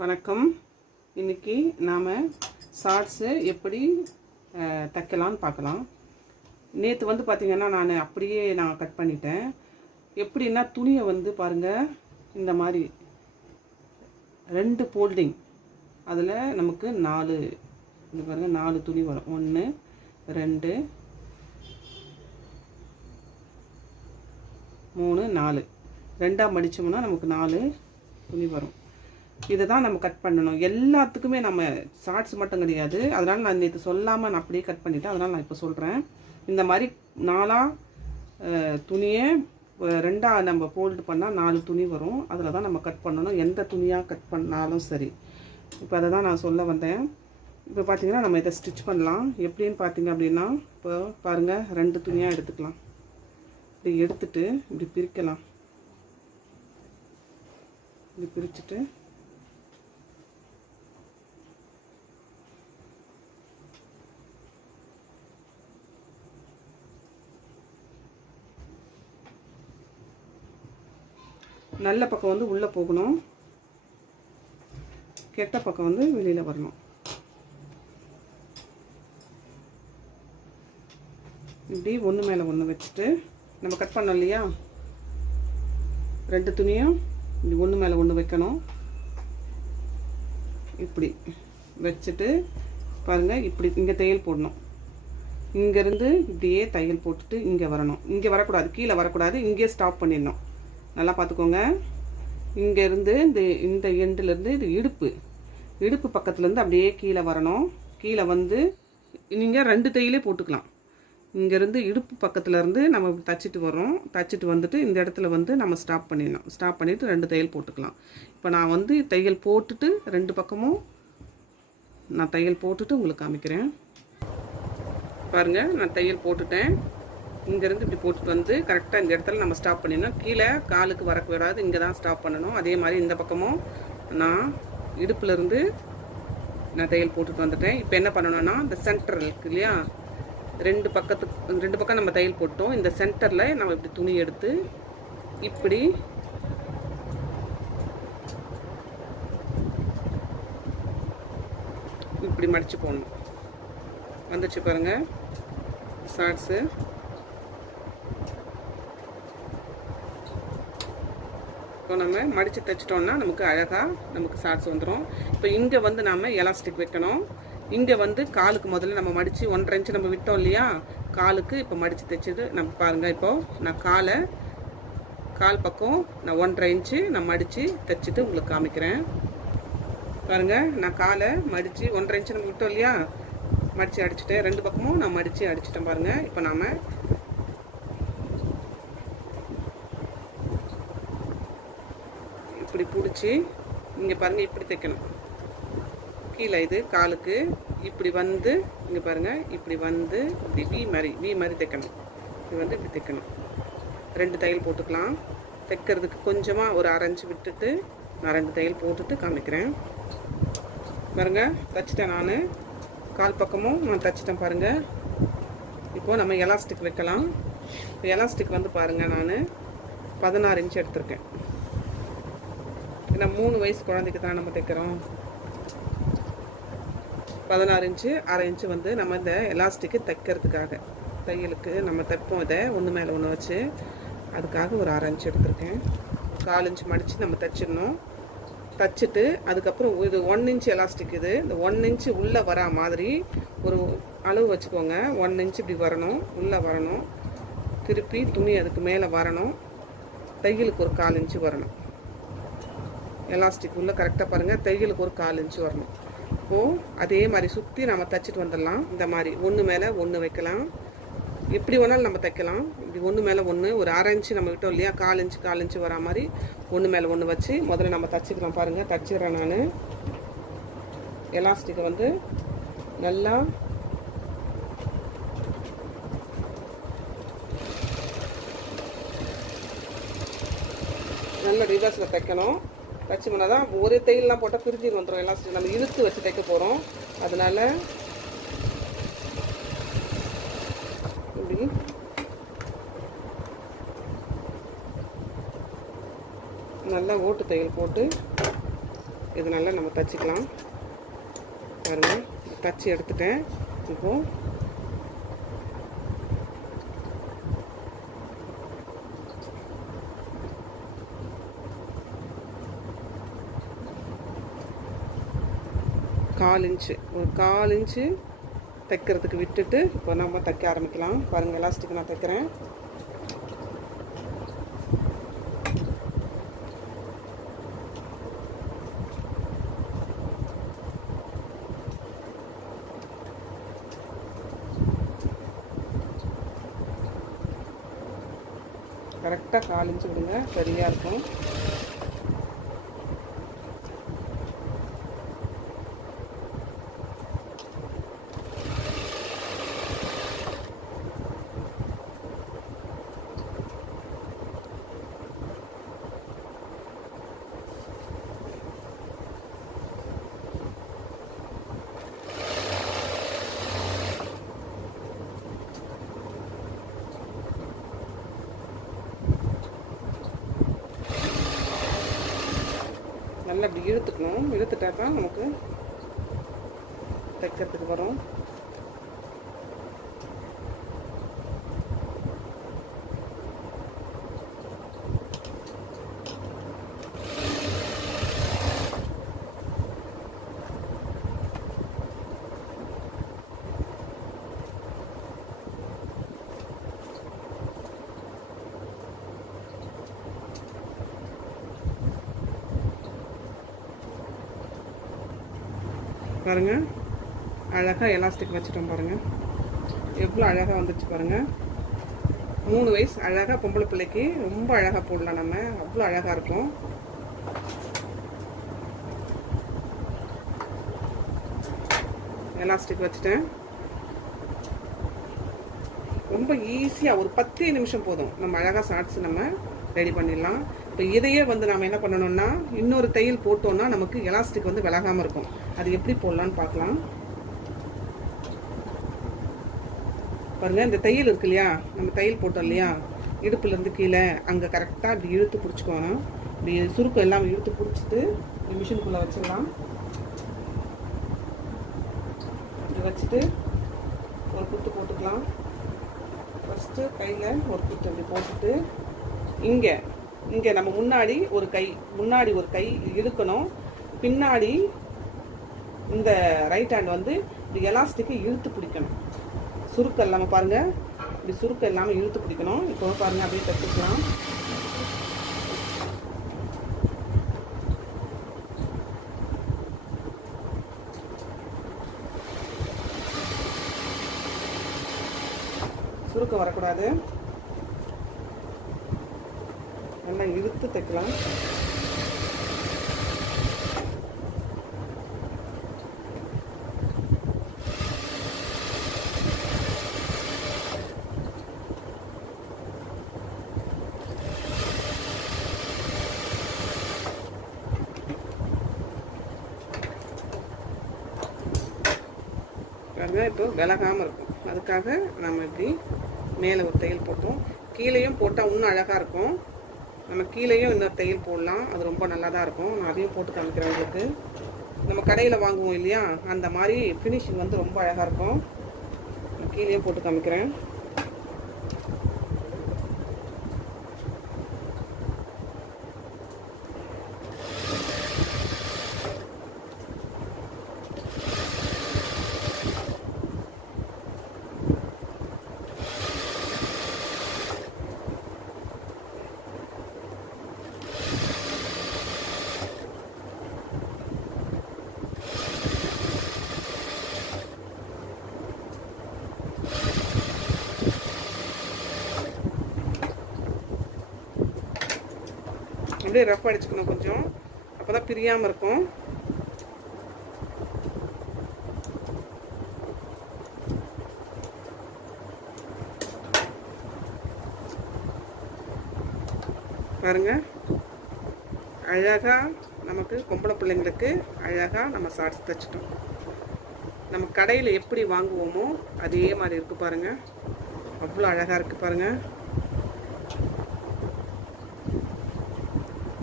வணக்கம். இன்னைக்கு நாம் ஷார்ட்ஸு எப்படி தைக்கலான்னு தைக்கலாம்னு பார்க்கலாம். நேற்று வந்து பார்த்திங்கன்னா நான் அப்படியே நான் கட் பண்ணிட்டேன். எப்படின்னா துணியை வந்து பாருங்கள் இந்த மாதிரி ரெண்டு ஃபோல்டிங் அதில் நமக்கு நாலு இது பாருங்கள் நாலு துணி வரும். ஒன்று ரெண்டு மூணு நாலு. ரெண்டாக மடித்தோம்னா நமக்கு நாலு துணி வரும். இதை தான் நம்ம கட் பண்ணணும். எல்லாத்துக்குமே நம்ம ஷார்ட்ஸ் மட்டும் கிடையாது. அதனால் நான் இது சொல்லாமல் நான் அப்படியே கட் பண்ணிவிட்டேன் அதனால் நான் இப்போ சொல்கிறேன் இந்த மாதிரி நாலாக துணியை ரெண்டாக நம்ம ஃபோல்டு பண்ணால் நாலு துணி வரும். அதில் தான் நம்ம கட் பண்ணணும். எந்த துணியாக கட் பண்ணாலும் சரி. இப்போ அதை தான் நான் சொல்ல வந்தேன். இப்போ பார்த்தீங்கன்னா நம்ம இதை ஸ்டிச் பண்ணலாம். எப்படின்னு பார்த்தீங்க அப்படின்னா இப்போ பாருங்கள் ரெண்டு துணியாக எடுத்துக்கலாம். இப்படி எடுத்துட்டு இப்படி பிரிக்கலாம். இப்படி பிரிச்சுட்டு நல்ல பக்கம் வந்து உள்ளே போகணும். கெட்ட பக்கம் வந்து வெளியில் வரணும். இப்படி ஒன்று மேலே ஒன்று வச்சுட்டு நம்ம கட் பண்ணோம் இல்லையா? ரெண்டு துணியும் இப்படி ஒன்று மேலே ஒன்று வைக்கணும். இப்படி வச்சுட்டு பாருங்கள் இப்படி இங்கே தையல் போடணும். இங்கேருந்து இப்படியே தையல் போட்டுட்டு இங்கே வரணும். இங்கே வரக்கூடாது கீழே வரக்கூடாது இங்கேயே ஸ்டாப் பண்ணிடணும். நல்லா பார்த்துக்கோங்க. இங்கேருந்து இந்த இந்த எண்டுலேருந்து இது இடுப்பு. இடுப்பு பக்கத்துலேருந்து அப்படியே கீழே வரணும். கீழே வந்து நீங்கள் ரெண்டு தையலே போட்டுக்கலாம். இங்கேருந்து இடுப்பு பக்கத்துலேருந்து நம்ம தச்சுட்டு வரோம் தச்சுட்டு வந்துட்டு இந்த இடத்துல வந்து நம்ம ஸ்டாப் பண்ணிடணும். ஸ்டாப் பண்ணிவிட்டு ரெண்டு தையல் போட்டுக்கலாம். இப்போ நான் வந்து தையல் போட்டுட்டு ரெண்டு பக்கமும் நான் தையல் போட்டுட்டு உங்களுக்கு காமிக்கிறேன். பாருங்கள் நான் தையல் போட்டுட்டேன். இங்கேருந்து இப்படி போட்டுட்டு வந்து கரெக்டாக இந்த இடத்துல நம்ம ஸ்டாப் பண்ணிடணும். கீழே காலுக்கு வரக்கூடாது இங்கே தான் ஸ்டாப் பண்ணணும். அதே மாதிரி இந்த பக்கமும் நான் இடுப்புலேருந்து நான் தையல் போட்டுட்டு வந்துட்டேன். இப்போ என்ன பண்ணணும்னா இந்த சென்டர் இருக்கு இல்லையா? ரெண்டு பக்கத்துக்கு ரெண்டு பக்கம் நம்ம தையல் போட்டோம். இந்த சென்டரில் நம்ம இப்படி துணி எடுத்து இப்படி இப்படி மடித்து போடணும். வந்துச்சு பாருங்கள் ஷார்ட்ஸு இப்போ நம்ம மடித்து தைச்சிட்டோம்னா நமக்கு அழகாக நமக்கு ஷார்ட்ஸ் வந்துடும் இப்போ இங்கே வந்து நம்ம எலாஸ்டிக் வைக்கணும் இங்கே வந்து காலுக்கு முதல்ல நம்ம மடித்து ஒன்றரை இன்ச்சு நம்ம விட்டோம் இல்லையா? காலுக்கு இப்போ மடித்து தைச்சது நம்ம பாருங்கள் இப்போது நான் காலை கால் பக்கம் நான் ஒன்றரை இன்ச்சு நான் மடித்து தைச்சிட்டு உங்களுக்கு காமிக்கிறேன். பாருங்கள் நான் காலை மடித்து ஒன்றரை இன்ச்சு நம்ம விட்டோம் இல்லையா? மடித்து அடிச்சிட்டேன். ரெண்டு பக்கமும் நான் மடித்து அடிச்சிட்டேன் பாருங்கள் இப்போ நாம் தைச்சி இங்கே பாருங்கள் இப்படி தைக்கணும். கீழே இது காலுக்கு இப்படி வந்து இங்கே பாருங்கள் இப்படி வந்து இப்படி வி மாதிரி வி மாதிரி தைக்கணும். இது வந்து இப்படி தைக்கணும். ரெண்டு தையல் போட்டுக்கலாம். தைக்கிறதுக்கு கொஞ்சமாக ஒரு அரை விட்டுட்டு நான் ரெண்டு தையல் போட்டுட்டு காமிக்கிறேன். பாருங்கள் தைச்சிட்டேன் நான். கால் பக்கமும் நான் தைச்சிட்டேன் பாருங்கள் இப்போது நம்ம எலாஸ்டிக் வைக்கலாம். இப்போ எலாஸ்டிக் வந்து பாருங்கள் நான். பதினாறு இன்ச் எடுத்திருக்கேன். ஏன்னா மூணு வயசு குழந்தைக்கு தான் நம்ம தைக்கிறோம். பதினாறு இன்ச்சு அரை இன்ச்சு வந்து நம்ம இந்த எலாஸ்டிக்கு தைக்கிறதுக்காக. தையலுக்கு நம்ம தைப்போம் இதை ஒன்று மேலே ஒன்று வச்சு. அதுக்காக ஒரு அரை இன்ச்சு எடுத்திருக்கேன். கால் இன்ச்சு மடித்து நம்ம தைச்சிடணும். தைச்சிட்டு அதுக்கப்புறம் இது ஒன் இன்ச் எலாஸ்டிக் இது. இந்த ஒன் இன்ச்சு உள்ளே வரா மாதிரி ஒரு அளவு வச்சுக்கோங்க. ஒன் இன்ச் இப்படி வரணும். உள்ளே வரணும். திருப்பி துணி அதுக்கு மேலே வரணும். தையலுக்கு ஒரு கால் இன்ச்சு வரணும். எலாஸ்டிக் உள்ள கரெக்டாக பாருங்கள் தையலுக்கு ஒரு கால் இன்ச்சு வரணும். இப்போது அதே மாதிரி சுற்றி நம்ம தைச்சிட்டு வந்துடலாம். இந்த மாதிரி ஒன்று மேலே ஒன்று வைக்கலாம். எப்படி வேணாலும் நம்ம தைக்கலாம். இப்படி ஒன்று மேலே ஒன்று ஒரு அரை இன்ச்சு நம்ம விட்டோம் இல்லையா? கால் இன்ச்சு கால் இன்ச்சு வரா மாதிரி ஒன்று மேலே ஒன்று வச்சு முதல்ல நம்ம தச்சுக்கிறோம் பாருங்கள் தைச்சிடுறேன் நான். எலாஸ்டிக்கை வந்து நல்லா நல்ல ரிவர்ஸில் தைக்கணும். வச்சோம்னா தான் ஒரு தையல்லாம் போட்டால் பிரிஞ்சு வந்துடும். எல்லாம் நம்ம இழுத்து வச்சு தைக்க போகிறோம். அதனால இப்படி. நல்லா ஓட்டு தையல் போட்டு இதனால் நம்ம தச்சுக்கலாம். பாருங்கள் தச்சு எடுத்துட்டேன். இப்போது கால் இன்ச்சு. ஒரு கால் இன்ச்சு தைக்கிறதுக்கு விட்டுட்டு இப்போ நம்ம தைக்க ஆரம்பிக்கலாம். பாருங்கள் எலாஸ்டிக் நான் தைக்கிறேன். கரெக்டாக கால் இன்ச்சு விடுங்க. சரியாக இருக்கும். நல்லா இப்படி இழுத்துக்கணும். இழுத்துட்டா தான் நமக்கு தைக்கிறதுக்கு வரும். பாருங்க. அழகாக எலாஸ்டிக் வச்சுட்டோம் பாருங்க. எவ்வளோ அழகாக வந்துச்சு பாருங்க. மூணு வயசு அழகாக பொம்பளை பிள்ளைக்கு ரொம்ப அழகாக போடலாம் நம்ம. அவ்வளோ அழகாக இருக்கும். எலாஸ்டிக் வச்சுட்டேன். ரொம்ப ஈஸியாக ஒரு பத்தே நிமிஷம் போதும். நம்ம அழகாக ஷார்ட்ஸ் நம்ம ரெடி பண்ணிடலாம். இப்போ இதையே வந்து நம்ம என்ன பண்ணணும்னா இன்னொரு தையல் போட்டோம்னா நமக்கு எலாஸ்டிக் வந்து விலகாமல் இருக்கும். அது எப்படி போடலான்னு பார்க்கலாம். பாருங்கள் இந்த தையல் இருக்கு இல்லையா? நம்ம தையல் போட்டோம் இல்லையா? இடுப்புலேருந்து கீழே அங்கே கரெக்டாக இப்படி இழுத்து பிடிச்சிக்கணும். இப்படி சுருக்கம் எல்லாம் இழுத்து பிடிச்சிட்டு மிஷினுக்குள்ளே வச்சிடலாம். இப்படி வச்சுட்டு ஒரு குத்து போட்டுக்கலாம். ஃபஸ்ட்டு கையில் ஒரு குத்து அப்படி போட்டுட்டு இங்கே இங்கே நம்ம முன்னாடி ஒரு கை முன்னாடி ஒரு கை இழுக்கணும். பின்னாடி இந்த ரைட் ஹேண்ட் வந்து இப்படி எலாஸ்டிக்கு இழுத்து பிடிக்கணும். சுருக்கம் இல்லாமல் பாருங்கள் இப்படி சுருக்கம் இல்லாமல் இழுத்து பிடிக்கணும். இப்போ பாருங்கள் அப்படியே தைச்சிக்கலாம் சுருக்கம் வரக்கூடாது. நல்லா தைக்கலாம். இப்போ விலகாமல் இருக்கும். அதுக்காக நம்ம இப்படி மேலே ஒரு தையல் போட்டோம். கீழேயும் போட்டால் இன்னும் அழகாக இருக்கும். நம்ம கீழேயும் இன்னொரு தையல் போடலாம். அது ரொம்ப நல்லா தான் இருக்கும். நான் அதையும் போட்டு காமிக்கிறேன் உங்களுக்கு. நம்ம கடையில் வாங்குவோம் இல்லையா? அந்த மாதிரி ஃபினிஷிங் வந்து ரொம்ப அழகாக இருக்கும். நான் கீழேயும் போட்டு காமிக்கிறேன். அப்படியே ரஃப் அடிச்சுக்கணும் கொஞ்சம். அப்போ தான் பிரியாமல் இருக்கும். பாருங்க. அழகாக நமக்கு பொம்பளை பிள்ளைங்களுக்கு அழகாக நம்ம ஷார்ட்ஸ் தைச்சிட்டோம். நம்ம கடையில் எப்படி வாங்குவோமோ அதே மாதிரி இருக்குது பாருங்கள் அவ்வளோ அழகாக இருக்குது பாருங்கள்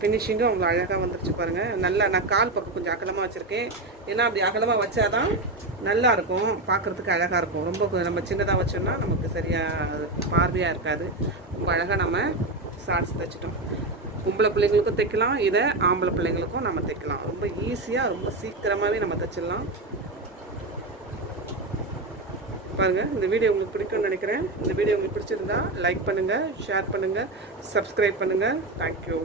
ஃபினிஷிங்கும் அவங்களுக்கு அழகாக வந்துருச்சு பாருங்கள் நல்லா நான் கால் பக்கம் கொஞ்சம் அகலமாக வச்சுருக்கேன். ஏன்னா அப்படி அகலமாக வச்சாதான் நல்லா இருக்கும். பார்க்குறதுக்கு அழகாக இருக்கும். ரொம்ப நம்ம சின்னதாக வச்சோம்னா நமக்கு சரியாக பார்வையாக இருக்காது. ரொம்ப அழகாக நம்ம ஷார்ட்ஸ் தைச்சிட்டோம். பொம்பளை பிள்ளைங்களுக்கும் தைக்கலாம். இதை ஆம்பளை பிள்ளைங்களுக்கும் நம்ம தைக்கலாம். ரொம்ப ஈஸியாக ரொம்ப சீக்கிரமாகவே நம்ம தைச்சிடலாம். பாருங்க இந்த வீடியோ உங்களுக்கு பிடிக்கும்னு நினைக்கிறேன். இந்த வீடியோ உங்களுக்கு பிடிச்சிருந்தா லைக் பண்ணுங்கள் ஷேர் பண்ணுங்கள் சப்ஸ்கிரைப் பண்ணுங்கள் தேங்க்யூ